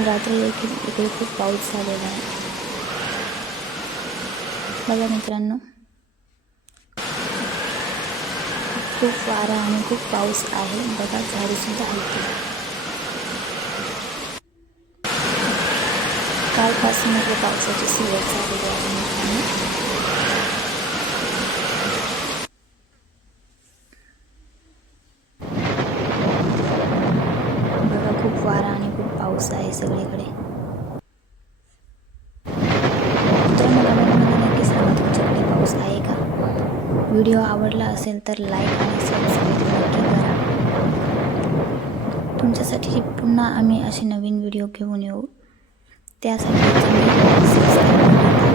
काल रात्री देखील इकडे खूप पाऊस झालेला आहे. बघा मित्रांनो, खूप वारा आणि खूप पाऊस आहे. बघा झाडे सुद्धा हलते. कालपासून पावसाची सुरुवात झालेली आहे मित्रांनो. बघा खूप वारा आणि खूप पाऊस आहे सगळीकडे. मित्रांनो, कमेंटमध्ये नक्की सांगा तुमच्याकडे पाऊस आहे का? व्हिडिओ आवडला असेल तर लाईक आणि सबस्क्राईब नक्की करा. तुमच्यासाठी पुन्हा आम्ही असे नवीन व्हिडिओ घेऊन येऊ, त्यासाठी तुम्ही सबस्क्राईब करून टाका.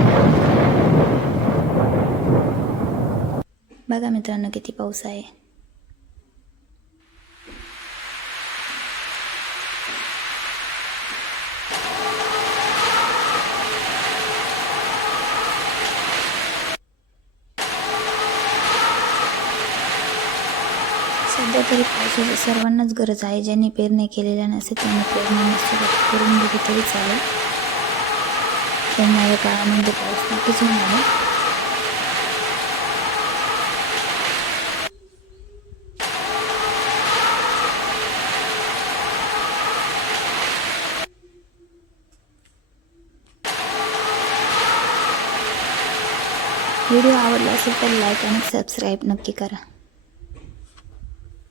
बघा मित्रांनो किती पाऊस आहे. सध्या तरी पावसाची सर्वांनाच गरज आहे. ज्यांनी पेरणी केलेल्या नसेल त्यांनी पेरणी सुरुवात करून दिली तरी चालेल. येणाऱ्या काळामध्ये पाऊस नक्कीच होणार आहे. व्हिडिओ आवडला असेल तर लाईक आणि सबस्क्राईब नक्की करा.